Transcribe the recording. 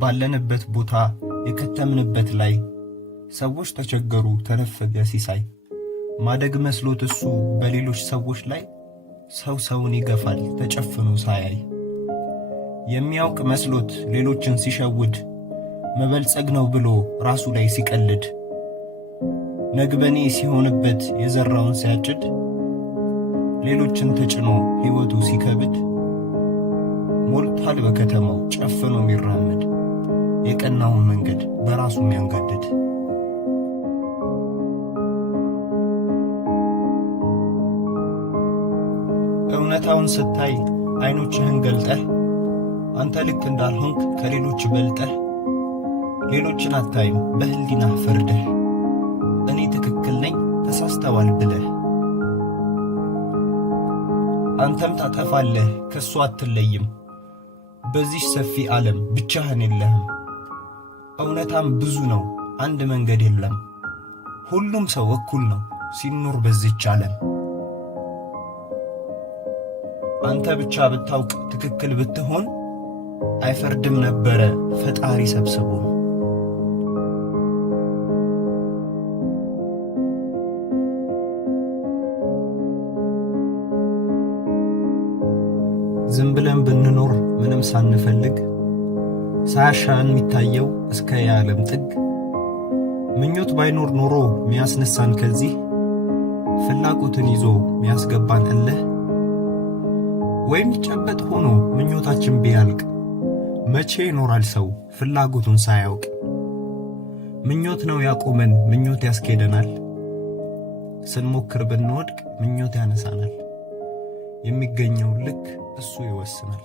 ባለንበት ቦታ የከተምንበት ላይ ሰዎች ተቸገሩ ተነፈገ ሲሳይ ማደግ መስሎት እሱ በሌሎች ሰዎች ላይ ሰው ሰውን ይገፋል ተጨፍኖ ሳያይ የሚያውቅ መስሎት ሌሎችን ሲሸውድ መበልጸግ ነው ብሎ ራሱ ላይ ሲቀልድ ነግበኔ ሲሆንበት የዘራውን ሲያጭድ ሌሎችን ተጭኖ ሕይወቱ ሲከብድ ሞልቷል በከተማው ጨፍኖ የሚራመድ የቀናውን መንገድ በራሱ የሚያንጋድድ እውነታውን ስታይ አይኖችህን ገልጠህ አንተ ልክ እንዳልሆንክ ከሌሎች በልጠህ ሌሎችን አታይም በህሊናህ ፈርደህ እኔ ትክክል ነኝ ተሳስተዋል ብለህ አንተም ታጠፋለህ ከሱ አትለይም በዚህ ሰፊ ዓለም ብቻህን የለህም እውነታም ብዙ ነው አንድ መንገድ የለም ሁሉም ሰው እኩል ነው ሲኖር በዚህች ዓለም አንተ ብቻ ብታውቅ ትክክል ብትሆን አይፈርድም ነበረ ፈጣሪ ሰብስቦ ዝም ብለን ብንኖር ምንም ሳንፈልግ ሳያሻን የሚታየው እስከ የዓለም ጥግ ምኞት ባይኖር ኖሮ ሚያስነሳን ከዚህ ፍላጎትን ይዞ ሚያስገባን እልህ ወይም ጨበጥ ሆኖ ምኞታችን ቢያልቅ መቼ ይኖራል ሰው ፍላጎቱን ሳያውቅ ምኞት ነው ያቆመን ምኞት ያስኬደናል ስንሞክር ብንወድቅ ምኞት ያነሳናል የሚገኘው ልክ እሱ ይወስናል